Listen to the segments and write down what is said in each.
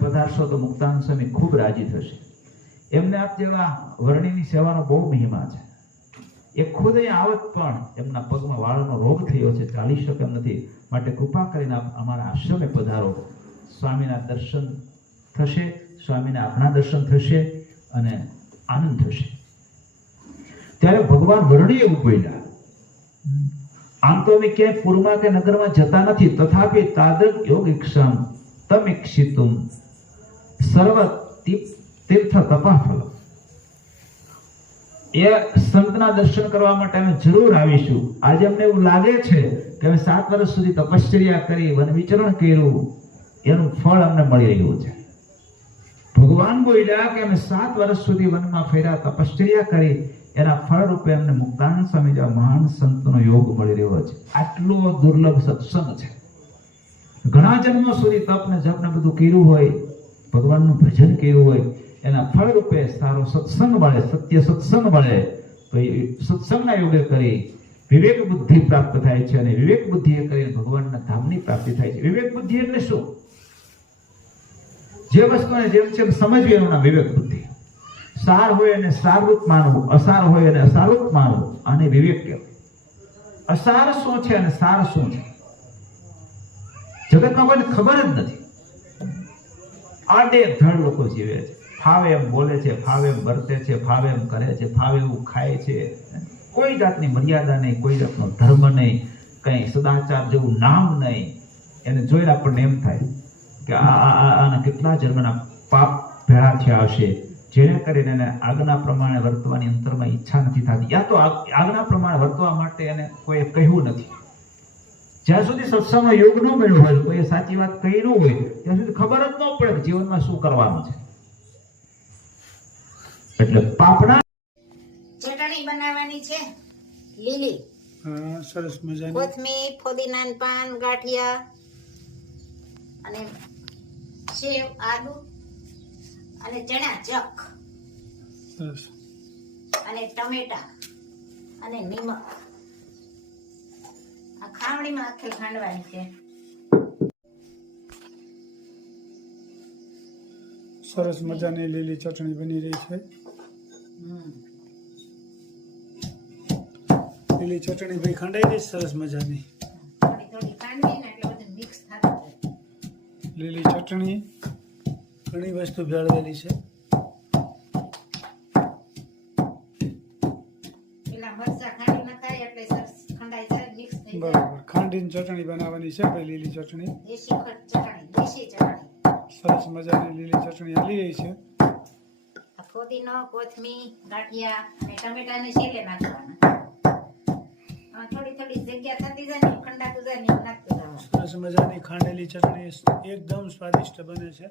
પધારશો તો મુક્તાનંદ સ્વામી ખૂબ રાજી થશે. એમને આપ જેવા વર્ણિની સેવાનો બહુ મહિમા છે. એ ખુદ અહીં આવત પણ એમના પગમાં વાળનો રોગ થયો છે, ચાલી શકે એમ નથી. માટે કૃપા કરીને આપ અમારા આશ્રમે પધારો. સ્વામીના દર્શન થશે, સ્વામીના આપના દર્શન થશે અને આનંદ થશે. ત્યારે ભગવાન વર્ણી એવું બોલ્યા, આમ તો અમે ક્યાંય પૂરમાં કે નગરમાં જતા નથી, તથાપી તાદૃક યોગ ઈક્ષામ તમ ઈક્ષિતુમ સર્વ તીર્થ તપઃફલમ. એ સંતના દર્શન કરવા માટે અમે જરૂર આવીશું. આજે અમને એવું લાગે છે કે અમે 7 વર્ષ સુધી તપશ્ચર્યા કરી, વન વિચરણ કર્યું, એનું ફળ અમને મળી રહ્યું છે. ભગવાન બોલ્યા કે અમે 7 વર્ષ સુધી વનમાં ફર્યા, તપશ્ચર્યા કરી, એના ફળ રૂપે અમને મુક્તાનંદ સ્વામી જેવા મહાન સંતનો યોગ મળી રહ્યો છે. આટલો દુર્લભ સત્સંગ છે. ઘણા જન્મો સુધી તપ ને જપ ને બધું કર્યું હોય, ભગવાનનું ભજન કર્યું હોય, એના ફળ રૂપે સારો સત્સંગ મળે, સત્ય સત્સંગ મળે. તો એ સત્સંગના યોગે કરી વિવેક બુદ્ધિ પ્રાપ્ત થાય છે, અને વિવેક બુદ્ધિ એ કરીને ભગવાનના ધામની પ્રાપ્તિ થાય છે. વિવેક બુદ્ધિ એટલે શું? જે વસ્તુને જેમ છે સમજવી, એનું નામ વિવેક બુદ્ધિ. સાર હોય એને સારરૂપ માનવું, અસાર હોય એને અસારરૂપ માનવું, આને વિવેક કહેવાય. અસાર શું છે અને સાર શું છે જગતમાં કોઈને ખબર જ નથી. આડેધડ લોકો જીવે છે, ફાવે એમ બોલે છે, ફાવે એમ વર્તે છે, ફાવે એમ કરે છે, ફાવે એવું ખાય છે. કોઈ જાતની મર્યાદા નહીં, કોઈ જાતનો ધર્મ નહીં, કઈ સદાચાર જેવું નામ નહીં. એને જોઈને આપણને એમ થાય કે આના કેટલા જન્મના પાપ ભેળા થયા હશે, જેને કરીને એને આજ્ઞા પ્રમાણે વર્તવાની અંતરમાં ઈચ્છા નથી થતી, યા તો આજ્ઞા પ્રમાણે વર્તવા માટે એને કોઈ કહ્યું નથી. જ્યાં સુધી સત્સંગનો યોગ ન મળ્યો હોય, કોઈ સાચી વાત કહી ન હોય, ત્યાં સુધી ખબર જ ન પડે કે જીવનમાં શું કરવાનું છે. એટલે પાપના ચટણી બનાવવાની છે, લીલી. હા, સરસ મજાની. કોથમીર, ફોદીનાના પાન, ગાંઠિયા અને સેવ, આદુ અને ચણા ચક સરસ. અને ટમેટા અને નિમક. આ ખાવણીમાં આખી ખાંડવાની છે. સરસ મજાની લીલી ચટણી બની રહી છે. લીલી ચટણી ભાઈ ખંડાઈ ગઈ, સરસ મજાની. થોડી થોડી ખાંડવી ને એટલે બધું મિક્સ થતું જાય. લીલી ચટણી ઘણી વસ્તુ ભેળવેલી છે. પેલા મરચા ખાંડી નખાય એટલે સરસ ખંડાઈ જાય, મિક્સ થઈ જાય. બરાબર. ખાંડીની ચટણી બનાવવાની છે ભાઈ, લીલી ચટણી. દેશી ચટણી, દેશી ચટણી. સરસ મજાની લીલી ચટણી હાલી રહી છે. ફોદીનો, કોથમીર, ગાંઠિયા અને ટમેટાને છેલ્લે નાખવાના. થોડી થોડી જગ્યા થતી જાય ને ખંડાતું જાય ને નાખતું જવાનું. સરસ મજાની ખાંડેલી ચટણી એકદમ સ્વાદિષ્ટ બને છે.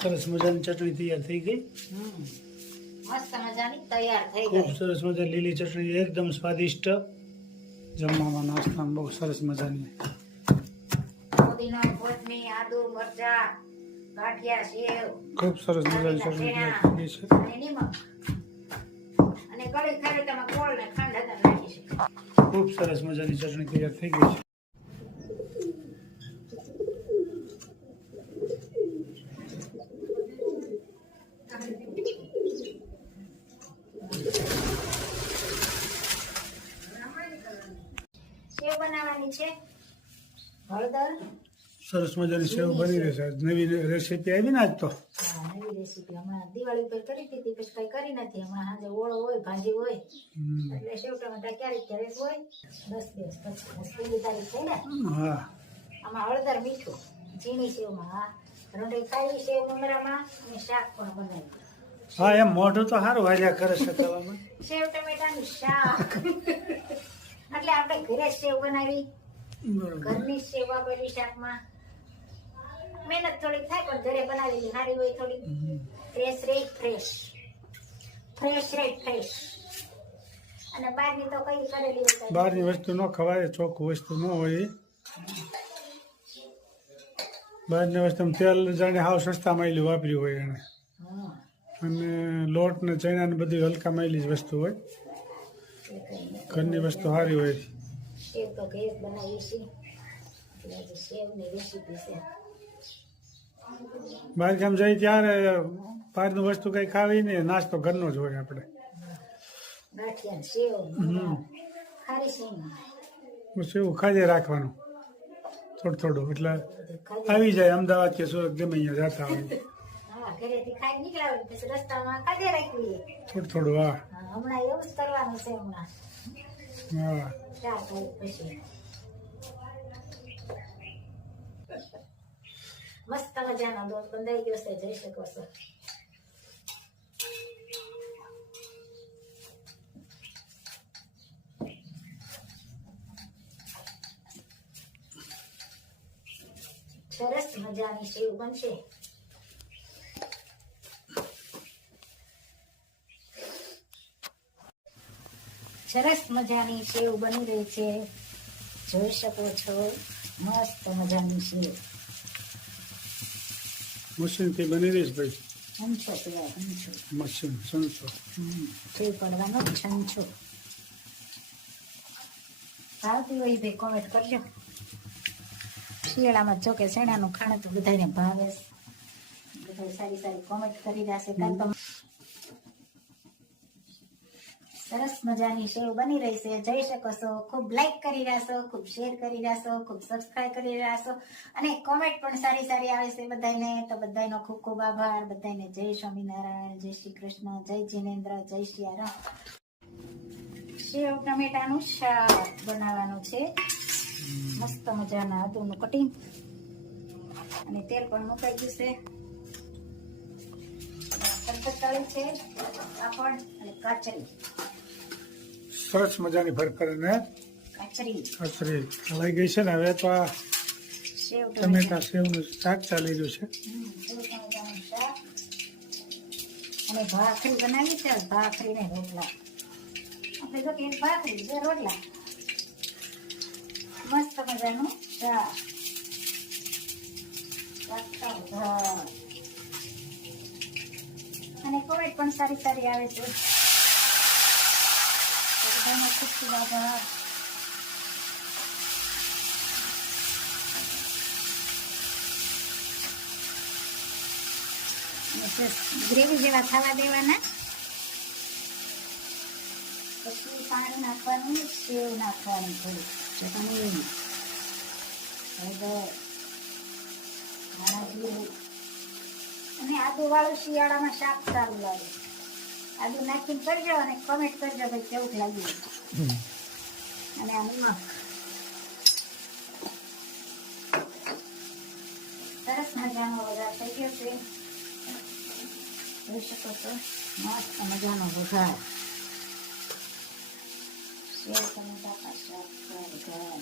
સરસ મજાની ચટણી તૈયાર થઈ ગઈ. મસ્ત મજાની તૈયાર થઈ ખૂબ ગઈ. સરસ મજાની લીલી ચટણી એકદમ સ્વાદિષ્ટ, જમવામાં નાસ્તામાં બહુ સરસ મજાની. ફોદીનો, કોથમીર, આદુ, મરચા, ગાંઠિયા, સેવ, ખૂબ સરસ મજાની ચટણી તૈયાર થઈ ગઈ છે. અને નિમક અને કળી ખાલી તમે ગોળ ને ખાંડ અંદર નાખી શકો. ખૂબ સરસ મજાની ચટણી તૈયાર થઈ ગઈ છે. સેવ બનાવવાની છે, હળદર. સરસ મજાની સેવ બની રહી છે. નવી રેસીપી આવી ને આજ તો. હા, નવી રેસીપી હમણાં દિવાળી પર કરી હતી, પછી કઈ કરી નથી. હમણાં સાંજે ઓળો હોય, ભાજી હોય, એટલે સેવ ટમેટા ક્યારેક ક્યારેક હોય. 10 દિવસ પછી પહેલી તારીખ થઈ ને. હા, આમાં હળદર, મીઠું, ઝીણી સેવમાં, હા, રોંઢી કાળી સેવ મમરામાં અને શાક પણ બનાવ્યું. હા, એમ મોઢું તો સારું હાલ્યા કરે છે કરવામાં. સેવ ટમેટાનું શાક. એટલે આપણે ઘરે સેવ બનાવી, બરોબર. ઘરની સેવ વાપરેલી શાકમાં. મહેનત થોડીક થાય પણ ઘરે બનાવેલી સારી હોય. થોડી ફ્રેશ રહી, ફ્રેશ રહી, ફ્રેશ. અને બહારની તો કઈ કરેલી હોય. બહારની વસ્તુ ન ખવાય, ચોખ્ખું વસ્તુ ન હોય. બહારની વસ્તુ તેલ જાણે હાવ સસ્તા માયલું વાપર્યું હોય એને, હા, અને લોટ ને ચણા ને બધી હલકા માયલી જ વસ્તુ હોય. ઘરની વસ્તુ સારી હોય. સેવ તો ઘરે જ બનાવીએ છીએ. એટલે આજે સેવની રેસીપી છે. બહાર ગામ જાય ત્યારે બહારનું વસ્તુ કઈ ખાવી નહીં, નાસ્તો ઘરનો જ હોય આપણે. ગાંઠિયા ને સેવ હમ. ખારી સિંગ બસ એવું ખાજે રાખવાનું થોડું થોડું, એટલે ખાઈ આવી જાય અમદાવાદ કે સુરત ગમે અહીંયા જતા હોય હા ઘરેથી ખાઈ નીકળ્યા હોય પછી રસ્તામાં ખાધે રાખવી. થોડું થોડું. હા હમણાં એવું જ કરવાનું છે. હમણાં હા 4 તારીખ પછી મસ્ત મજાનો લોટ બંધાઈ ગયો છે, જોઈ શકો છો. સરસ મજાની સેવ બનશે. સરસ મજાની સેવ બની રહી છે, જોઈ શકો છો. મસ્ત મજાની સેવ મશીનથી બની રહીશ ભાઈ. છંછો કહેવાય, છંછો. મશીન સંસો. જોઈ પડવાનો છંછો. ભાવતી હોય ભાઈ કોમેન્ટ કરજો. શિયાળામાં જો કે શેણાનું ખાણું તો બધાને ભાવે છે. બધા સારી સારી કોમેન્ટ કરી રહ્યા છે. કાલ તો સરસ મજાની સેવ બની રહી છે, જોઈ શકો છો. ખૂબ લાઈક કરી રહ્યા છો, ખૂબ શેર કરી રહ્યા છો, ખૂબ સબસ્ક્રાઇબ કરી રહ્યા છો અને કોમેન્ટ પણ સારી સારી આવે છે બધાને. તો બધાનો ખૂબ ખૂબ આભાર. બધાને જય સ્વામિનારાયણ, જય શ્રી કૃષ્ણ, જય જિનેન્દ્ર, જય સિયારામ. સેવ ટમેટાનું શાક બનાવવાનું છે. મસ્ત મજાના આદુનું કટિંગ અને તેલ પણ મુકાઈ ગયું છે. તળી છે, પાપડ અને કાચરી. સરસ મજાની ફરફર અને કાચરી કચરી હલાઈ ગઈ છે ને. હવે તો આ સેવ ટમેટા સેવનું શાક ચાલી રહ્યું છે. સેવ ટમેટાનું શાક અને ભાખરી બનાવી છે. ભાખરી ને રોટલા. આપણે જો કે એક ભાખરી બે રોટલા. મસ્ત મજાનું શાક. અને કોમેન્ટ પણ સારી સારી આવે છે. બધાનો ખૂબ ખૂબ આભાર. ગ્રેવી જેવા થવા દેવાના. પછી પાણી નાખવાનું, સેવ નાખવાનું થોડું ચટણી, હળદર, ધાણા જીરું અને આદુ વાળું શિયાળામાં શાક સારું લાગે. આદુ નાખીને કરજો અને કમેન્ટ કરજો ભાઈ કેવું લાગ્યું. અને આ નિમક. સરસ મજાનો વઘાર થઈ ગયો છે, જોઈ શકો છો. મસ્ત મજાનો વઘાર. સેવ ટમેટા શાક વઘાર.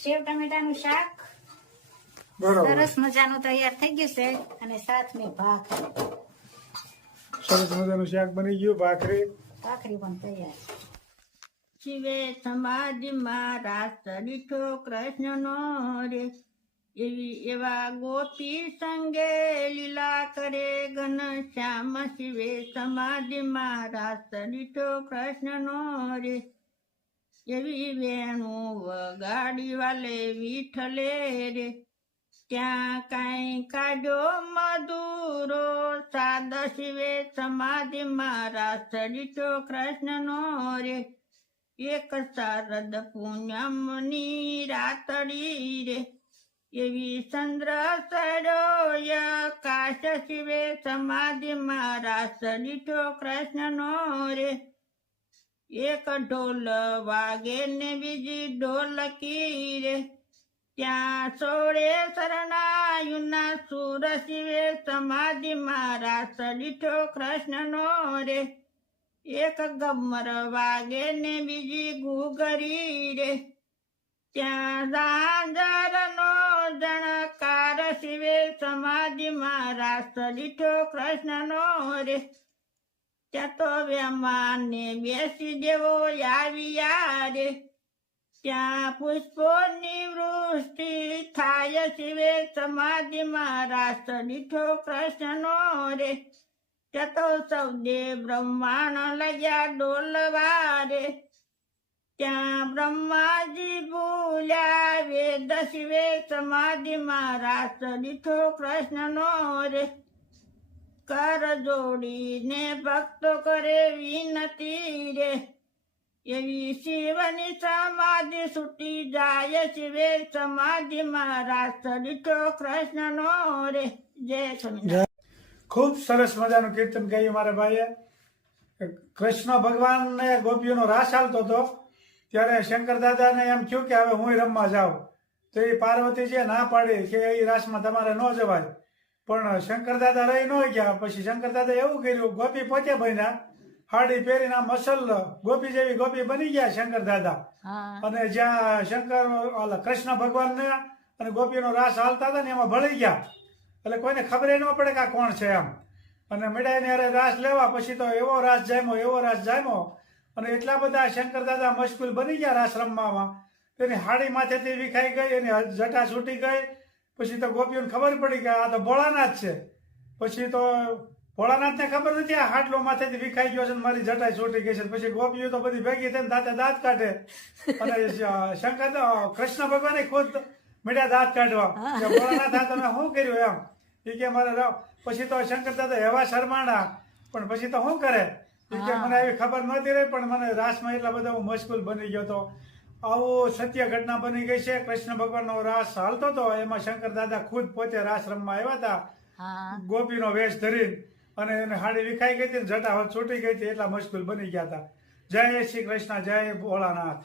સેવ ટમેટાનું શાક બરોબર. સરસ મજાનું તૈયાર થઈ ગયું છે અને સાથ મેં ભાખરી. સરસ મજાનું શાક બની ગયું. ભાખરી ભાખરી પણ તૈયાર. શિવે સમાધિમાં રાસ દીઠો કૃષ્ણનો રે, એવા ગોપી સંગે લીલા કરે ઘન શ્યામ. શિવે સમાધિમાં રાસ દીઠો કૃષ્ણનો રે, એવી વેણું વગાડી વાલે વિઠલે રે. ત્યાં કાંઈ કાઢ્યો મધુરો સાદ. શિવે સમાધિમાં રાસ દીઠો કૃષ્ણનો રે, એક શારદ પૂનમની રાતડી રે, એવી ચંદ્ર સડોય કાશ. શિવે સમાધિમાં રાસ દીઠો કૃષ્ણનો રે, એક ઢોલ વાગે ને બીજી ઢોલકી રે. ત્યાં સોળે શરણાયુના સુર. શિવે સમાધિમાં રાસ દીઠો કૃષ્ણનો રે, એક ગમર વાગે ને બીજી ઘૂઘરી રે. ત્યાં ઝાંઝરનો જણકાર. શિવે સમાધિમાં રાસ દીઠો કૃષ્ણનો રે, ત્યાં તો વેમાને બેસી દેવો આવ્યા રે. ત્યાં પુષ્પોની વૃષ્ટિ થાય. શિવે સમાધિમાં રાસ દીઠો કૃષ્ણનો રે, ત્યાં તો સૌ દેવ બ્રહ્માંડ લગ્યા ડોલવા રે. ત્યાં બ્રહ્માજી ભૂલ્યા વેદ શિવે સમાધિમાં રાસ દીઠો કૃષ્ણનો રે. કર જોડીને ભક્તો કરે વિનતી રે. એવી શિવની સમાધિ છૂટી જાય શિવે સમાધિમાં રાસ દીઠો કૃષ્ણનો રે. જય સ્વામિનારાયણ. ખૂબ સરસ મજાનું કીર્તન કહ્યું મારા ભાઈએ. કૃષ્ણ ભગવાનને ગોપીઓનો રાસ ચાલતો હતો ત્યારે શંકર દાદાને એમ થયું કે હવે હું રમવા જાઉં. તો એ પાર્વતીજીએ ના પાડી કે એ રાસમાં તમારે ન જવાય. પણ શંકર દાદા રહી ન ગયા. પછી શંકર દાદા એવું કર્યું, ગોપી પોતે બન્યા, હાડી પહેરીને આમ અસલ ગોપી જેવી ગોપી બની ગયા શંકર દાદા. અને જ્યાં કૃષ્ણ ભગવાનને અને ગોપીનો રાસ હાલતા હતા ને એમાં ભળી ગયા. એટલે કોઈને ખબર ન પડે કે આ કોણ છે એમ. અને મીડાઈને અરે રાસ લેવા પછી તો એવો રાસ જામ્યો અને એટલા બધા શંકર દાદા મશગુલ બની ગયા રાસ રમવામાં. તેની હાડી માથેથી વિખાઈ ગઈ, એની જટા છૂટી ગઈ. પછી તો ગોપીઓને ખબર પડી કે આ તો ભોળાનાથ છે. પછી તો ભોળાનાથને ખબર નથી આ હાડલો માથેથી વિખાઈ ગયો છે ને મારી જટા છૂટી ગઈ છે. પછી ગોપીઓ તો બધી ભેગી થઈને દાંત કાઢે અને કૃષ્ણ ભગવાને ખુદ મીડા દાંત કાઢવા કે ભોળાનાથ આ તમે શું કર્યું એમ. એ કે મારે પછી તો શંકર દાદા એવા શરમાણા, પણ પછી તો શું કરે. એ કે મને એવી ખબર નહોતી રહી, પણ મને રાસમાં એટલા બધા હું મશગુલ બની ગયો હતો. આવું સત્ય ઘટના બની ગઈ છે. કૃષ્ણ ભગવાનનો રાસ હાલતો હતો, એમાં શંકર દાદા ખુદ પોતે રાસ રમવા આવ્યા હતા ગોપીનો વેશ ધરીને. અને એને હાડી વિખાઈ ગઈ હતી, જટા છૂટી ગઈ હતી, એટલા મશગુલ બની ગયા હતા. જય શ્રી કૃષ્ણ, જય ભોળાનાથ.